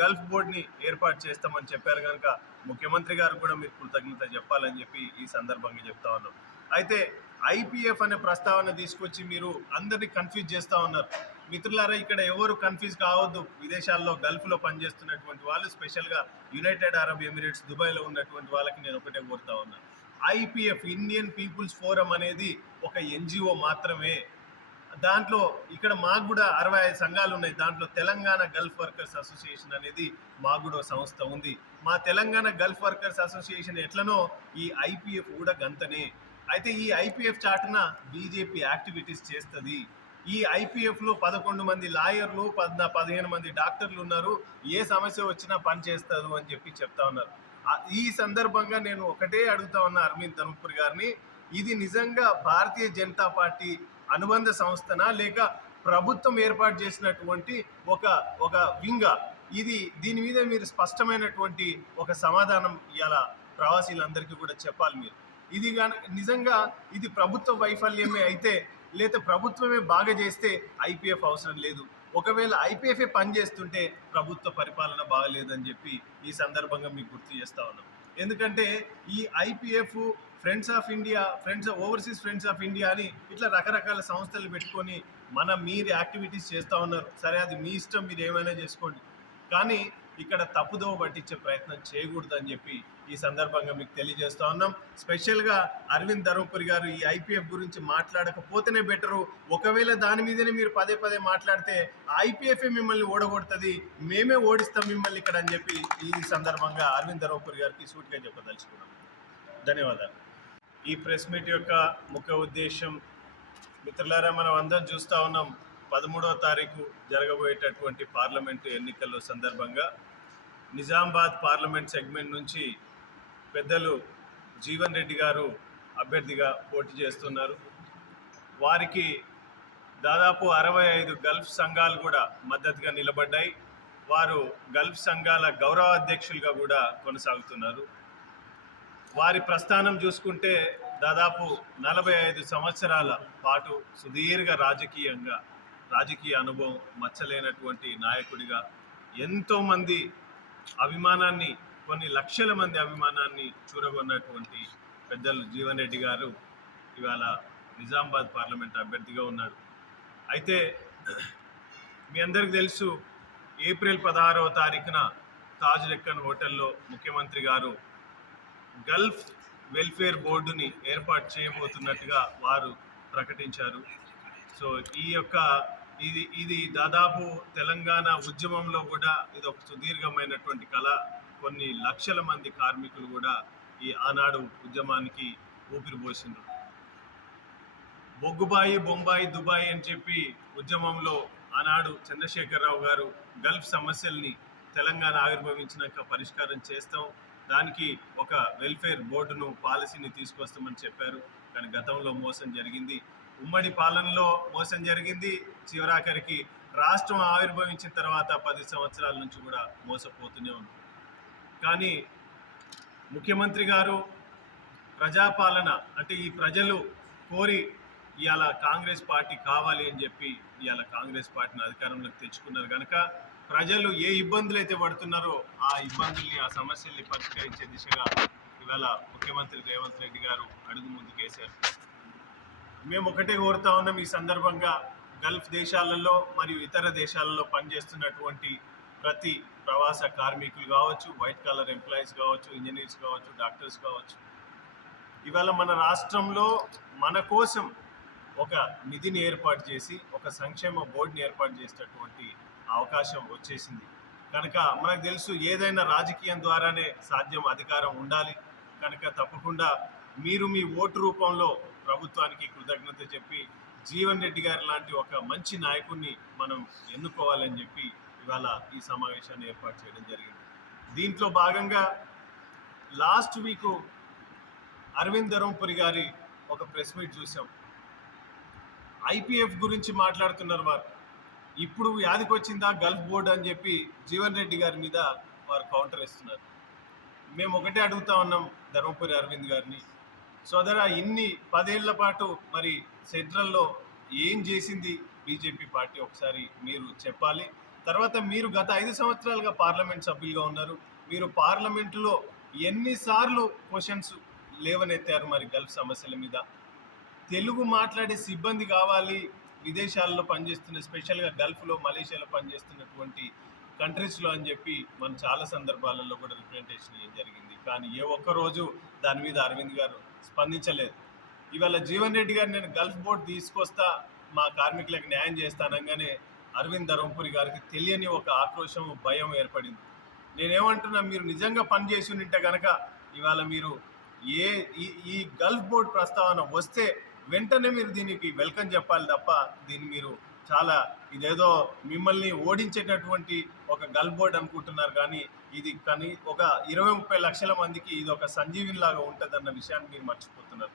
Gulf బోర్డ్ని ఏర్పాటు చేస్తామని చెప్పారు కనుక ముఖ్యమంత్రి గారు కూడా మీరు కృతజ్ఞత చెప్పాలని చెప్పి ఈ సందర్భంగా చెప్తా ఉన్నాం. అయితే ఐపీఎఫ్ అనే ప్రస్తావన తీసుకొచ్చి మీరు అందరినీ కన్ఫ్యూజ్ చేస్తూ ఉన్నారు. మిత్రులారా ఇక్కడ ఎవరు కన్ఫ్యూజ్ కావద్దు. విదేశాల్లో గల్ఫ్లో పనిచేస్తున్నటువంటి వాళ్ళు స్పెషల్గా యునైటెడ్ అరబ్ ఎమిరేట్స్ దుబాయ్లో ఉన్నటువంటి వాళ్ళకి నేను ఒకటే కోరుతా ఉన్నాను ఐపీఎఫ్ ఇండియన్ పీపుల్స్ ఫోరం అనేది ఒక ఎన్జిఓ మాత్రమే. దాంట్లో ఇక్కడ మాకు కూడా అరవై ఐదు సంఘాలు ఉన్నాయి. దాంట్లో తెలంగాణ గల్ఫ్ వర్కర్స్ అసోసియేషన్ అనేది మాకు కూడా సంస్థ ఉంది. మా తెలంగాణ గల్ఫ్ వర్కర్స్ అసోసియేషన్ ఎట్లనో ఈ ఐపీఎఫ్ కూడా గంతనే. అయితే ఈ ఐపీఎఫ్ చాటున బీజేపీ యాక్టివిటీస్ చేస్తుంది. ఈ ఐపీఎఫ్లో పదకొండు మంది లాయర్లు పద్న పదిహేను మంది డాక్టర్లు ఉన్నారు. ఏ సమస్య వచ్చినా పని చేస్తారు అని చెప్పి చెప్తా ఉన్నారు. ఈ సందర్భంగా నేను ఒకటే అడుగుతా ఉన్నా అరవింద్ ధనుపూర్ గారిని. ఇది నిజంగా భారతీయ జనతా పార్టీ అనుబంధ సంస్థనా లేక ప్రభుత్వం ఏర్పాటు చేసినటువంటి ఒక ఒక వింగ? ఇది దీని మీద మీరు స్పష్టమైనటువంటి ఒక సమాధానం ఇవాళ ప్రవాసీలందరికీ కూడా చెప్పాలి మీరు. ఇది నిజంగా ఇది ప్రభుత్వ వైఫల్యమే అయితే లేదా ప్రభుత్వమే బాగా చేస్తే ఐపీఎఫ్ అవసరం లేదు. ఒకవేళ ఐపీఎఫ్ఏ పనిచేస్తుంటే ప్రభుత్వ పరిపాలన బాగలేదని చెప్పి ఈ సందర్భంగా మీకు గుర్తు చేస్తా ఉన్నాం. ఎందుకంటే ఈ IPF friends of India friends overseas friends of India అని ఇట్లా రకరకాల సంస్థలు పెట్టుకొని మనం మీరు యాక్టివిటీస్ చేస్తూ ఉన్నారు. సరే అది మీ ఇష్టం మీరు ఏమైనా చేసుకోండి. కానీ ఇక్కడ తప్పుదోవ పట్టించే ప్రయత్నం చేయకూడదు అని చెప్పి ఈ సందర్భంగా మీకు తెలియజేస్తూ ఉన్నాం. స్పెషల్గా అరవింద్ ధర్మపురి గారు ఈ ఐపీఎఫ్ గురించి మాట్లాడకపోతేనే బెటరు ఒకవేళ దాని మీదనే మీరు పదే పదే మాట్లాడితే ఐపీఎఫ్ఏ మిమ్మల్ని ఓడగొడుతుంది మేమే ఓడిస్తాం మిమ్మల్ని ఇక్కడ అని చెప్పి ఈ సందర్భంగా అరవింద్ ధర్మపురి గారికి సూటిగా చెప్పదలుచుకున్నాం. ధన్యవాదాలు. ఈ ప్రెస్ మీట్ యొక్క ముఖ్య ఉద్దేశం మిత్రులారా మనం అందరం చూస్తూ ఉన్నాం పదమూడవ తారీఖు జరగబోయేటటువంటి పార్లమెంటు ఎన్నికల్లో సందర్భంగా. నిజామాబాద్ పార్లమెంట్ సెగ్మెంట్ నుంచి పెద్దలు జీవన్ రెడ్డి గారు అభ్యర్థిగా పోటీ చేస్తున్నారు. వారికి దాదాపు అరవై ఐదు గల్ఫ్ సంఘాలు కూడా మద్దతుగా నిలబడ్డాయి. వారు గల్ఫ్ సంఘాల గౌరవ అధ్యక్షులుగా కూడా కొనసాగుతున్నారు. వారి ప్రస్థానం చూసుకుంటే దాదాపు నలభై ఐదు సంవత్సరాల పాటు సుదీర్ఘ రాజకీయంగా రాజకీయ అనుభవం మచ్చలేనటువంటి నాయకుడిగా ఎంతోమంది అభిమానాన్ని కొన్ని లక్షల మంది అభిమానాన్ని చూరగొన్నటువంటి పెద్దలు జీవన్ రెడ్డి గారు ఇవాళ నిజామాబాద్ పార్లమెంట్ అభ్యర్థిగా ఉన్నాడు. అయితే మీ అందరికి తెలుసు ఏప్రిల్ పదహారవ తారీఖున తాజ్ లెక్కన్ హోటల్లో ముఖ్యమంత్రి గారు గల్ఫ్ వెల్ఫేర్ బోర్డుని ఏర్పాటు చేయబోతున్నట్టుగా వారు ప్రకటించారు. సో ఈ యొక్క ఇది ఇది దాదాపు తెలంగాణ ఉద్యమంలో కూడా ఇది ఒక సుదీర్ఘమైనటువంటి కళ. కొన్ని లక్షల మంది కార్మికులు కూడా ఈ ఆనాడు ఉద్యమానికి ఊపిరిపోసిండ్రు బొగ్గుబాయి బొంబాయి దుబాయ్ అని చెప్పి ఉద్యమంలో ఆనాడు చంద్రశేఖరరావు గారు గల్ఫ్ సమస్యల్ని తెలంగాణ ఆవిర్భవించినాక పరిష్కారం చేస్తాం. దానికి ఒక వెల్ఫేర్ బోర్డును పాలసీని తీసుకొస్తామని చెప్పారు. కానీ గతంలో మోసం జరిగింది. ఉమ్మడి పాలనలో మోసం జరిగింది. చివరాఖరికి రాష్ట్రం ఆవిర్భవించిన తర్వాత పది సంవత్సరాల నుంచి కూడా మోసపోతూనే ఉంది. కానీ ముఖ్యమంత్రి గారు ప్రజాపాలన అంటే ఈ ప్రజలు కోరి ఇవాళ కాంగ్రెస్ పార్టీ కావాలి అని చెప్పి ఇవాళ కాంగ్రెస్ పార్టీని అధికారంలోకి తెచ్చుకున్నారు కనుక ప్రజలు ఏ ఇబ్బందులు అయితే పడుతున్నారో ఆ ఇబ్బందుల్ని ఆ సమస్యల్ని పరిష్కరించే దిశగా ఇవాళ ముఖ్యమంత్రి రేవంత్ రెడ్డి గారు అడుగు ముందుకేశారు మేము ఒకటే కోరుతా ఉన్నాం ఈ సందర్భంగా గల్ఫ్ దేశాలలో మరియు ఇతర దేశాలలో పనిచేస్తున్నటువంటి ప్రతి ప్రవాస కార్మికులు కావచ్చు వైట్ కలర్ ఎంప్లాయీస్ కావచ్చు ఇంజనీర్స్ కావచ్చు డాక్టర్స్ కావచ్చు. ఇవాళ మన రాష్ట్రంలో మన కోసం ఒక నిధిని ఏర్పాటు చేసి ఒక సంక్షేమ బోర్డుని ఏర్పాటు చేసినటువంటి అవకాశం వచ్చేసింది. కనుక మనకు తెలుసు ఏదైనా రాజకీయం ద్వారానే సాధ్యం అధికారం ఉండాలి. కనుక తప్పకుండా మీరు మీ ఓటు రూపంలో ప్రభుత్వానికి కృతజ్ఞత చెప్పి జీవన్ రెడ్డి గారి లాంటి ఒక మంచి నాయకుడిని మనం ఎన్నుకోవాలని చెప్పి ఇవాళ ఈ సమావేశాన్ని ఏర్పాటు చేయడం జరిగింది. దీంట్లో భాగంగా లాస్ట్ వీక్ అరవింద్ ధర్మపురి గారి ఒక ప్రెస్ మీట్ చూసాం ఐపీఎఫ్ గురించి మాట్లాడుతున్నారు వారు. ఇప్పుడు యాదికి వచ్చిందా గల్ఫ్ బోర్డు అని చెప్పి జీవన్ రెడ్డి గారి మీద వారు కౌంటర్ ఇస్తున్నారు మేము ఒకటే అడుగుతా ఉన్నాం ధర్మపురి అరవింద్ గారిని. సోదర ఇన్ని పదేళ్ళ పాటు మరి సెంట్రల్లో ఏం చేసింది బీజేపీ పార్టీ? ఒకసారి మీరు చెప్పాలి. తర్వాత మీరు గత ఐదు సంవత్సరాలుగా పార్లమెంట్ సభ్యులుగా ఉన్నారు. మీరు పార్లమెంటులో ఎన్నిసార్లు క్వశ్చన్స్ లేవనెత్తారు మరి గల్ఫ్ సమస్యల మీద? తెలుగు మాట్లాడే సిబ్బంది కావాలి విదేశాల్లో పనిచేస్తున్న స్పెషల్గా గల్ఫ్లో మలేషియాలో పనిచేస్తున్నటువంటి కంట్రీస్లో అని చెప్పి మనం చాలా సందర్భాలలో కూడా రిప్రజెంటేషన్ ఇవ్వడం జరిగింది. కానీ ఏ ఒక్క రోజు దాని మీద అరవింద్ గారు స్పందించలేదు. ఇవాళ జీవన్ రెడ్డి గారు నేను గల్ఫ్ బోర్డు తీసుకొస్తా మా కార్మికులకు న్యాయం చేస్తానంగానే అరవింద్ ధర్మపురి గారికి తెలియని ఒక ఆక్రోశం భయం ఏర్పడింది. నేనేమంటున్నా మీరు నిజంగా పని చేసి ఉంటే కనుక ఇవాళ మీరు ఏ ఈ ఈ గల్ఫ్ బోర్డ్ ప్రస్తావన వస్తే వెంటనే మీరు దీనికి వెల్కమ్ చెప్పాలి తప్ప దీన్ని మీరు చాలా ఇదేదో మిమ్మల్ని ఓడించేటటువంటి ఒక గల్ బోర్డ్ అనుకుంటున్నారు కానీ ఇది కానీ ఒక ఇరవై ముప్పై లక్షల మందికి ఇది ఒక సంజీవిని లాగా ఉంటుందన్న విషయాన్ని మీరు మర్చిపోతున్నారు.